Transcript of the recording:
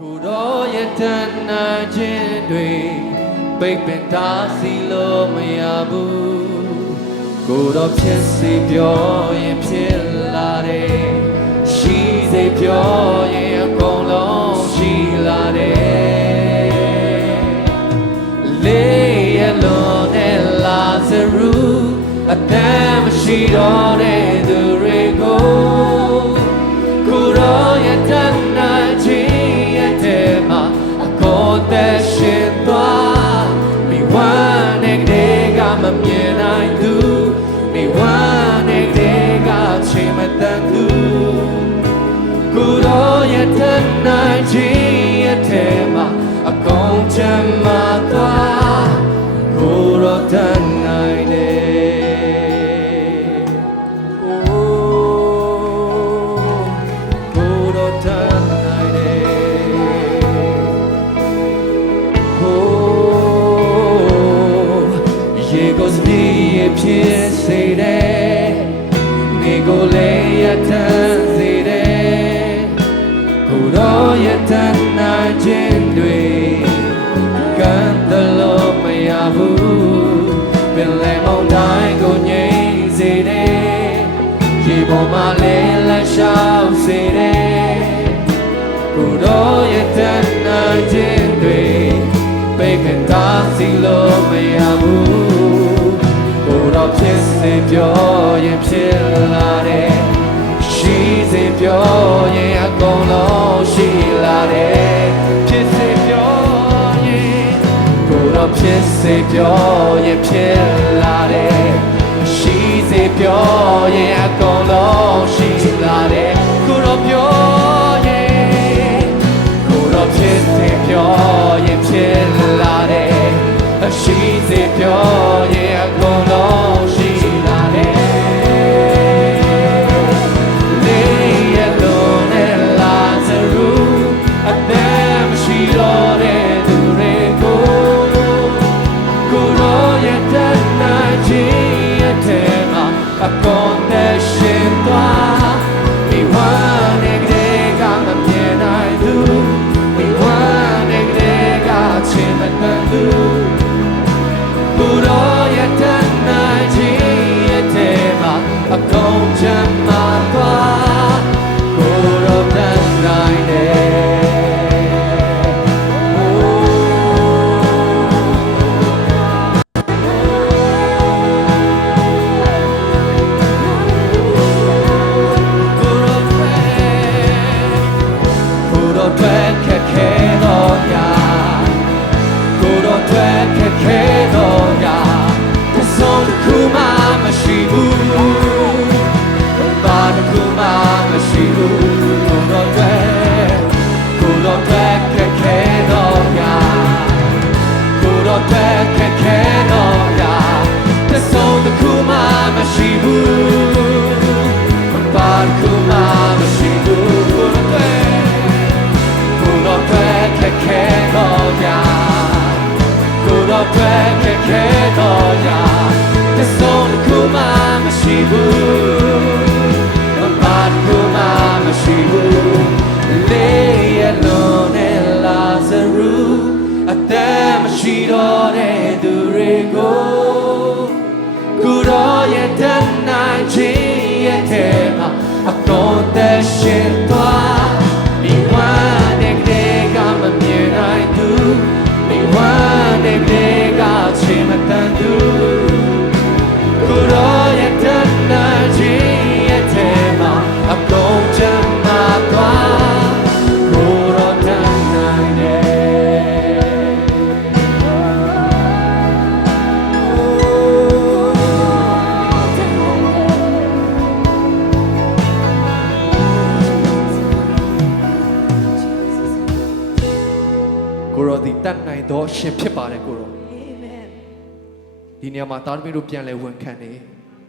ကိုတော့ရဲ့တန်နာခြင်းတွေပိတ်ပင်တားစီလို့မရဘူးကိုတော့ဖြစ်စီပြောရင်ဖြစ်လာတယ်ရှိစေပြောရင်အကုန်လုံးရှိလာတယ်လေးရလုံးနဲ့လာစရူအတမ်းမရှိတော့တဲ့သူ မမြင်နိုင်သူမိဝမ်းနဲ့ကလေးကချိန်မတန်သူကိုရောရဲ့တန်နာခြင်းရဲ့တဲမှာအကုန်ချမ်းမသွားကိုရောတန်နို ဖြစ်စေတယ်နေကိုလည်းရတန်စေတယ်ကိုတော့ရတန်နိုင်ခြင်းတွေကမ်းတလို့မရဘူးပင်လည်းမောင်းတိုင်းကိုငြိမ်စေတယ်ဒီပေါ်မှာလဲလက်လျှောက်စေတယ်ကိုတော့ရဲ့တန်နာခြင်းတွေပိတ်ပင်တားစီလို့မရဘူးကိုတော့ဖြစ်စေ ပြောရင်ဖြစ်လာတယ်ရှိစေပြောရင်အကုန်လုံးရှိလာတယ်ဖြစ်စေပြောရင်ကိုတော့ဖြစ်စေပြောရင်ဖြစ်လာတယ်ရှိစေပြောရင်အကုန်လုံးရှိလာတယ်ကိုတော့ပြောရင်ကိုတော့ဖြစ်စေပြောရင်ဖြစ်လာတယ်ရှိစေပြော မရှိဘူးဘာတစ်ခု ကိုရောဒီတတ်နိုင်သောအရှင်ဖြစ်ပါတယ်ကိုရောဒီနေရာမှာသားသမီးတို့ပြန်လဲဝန်ခံနေ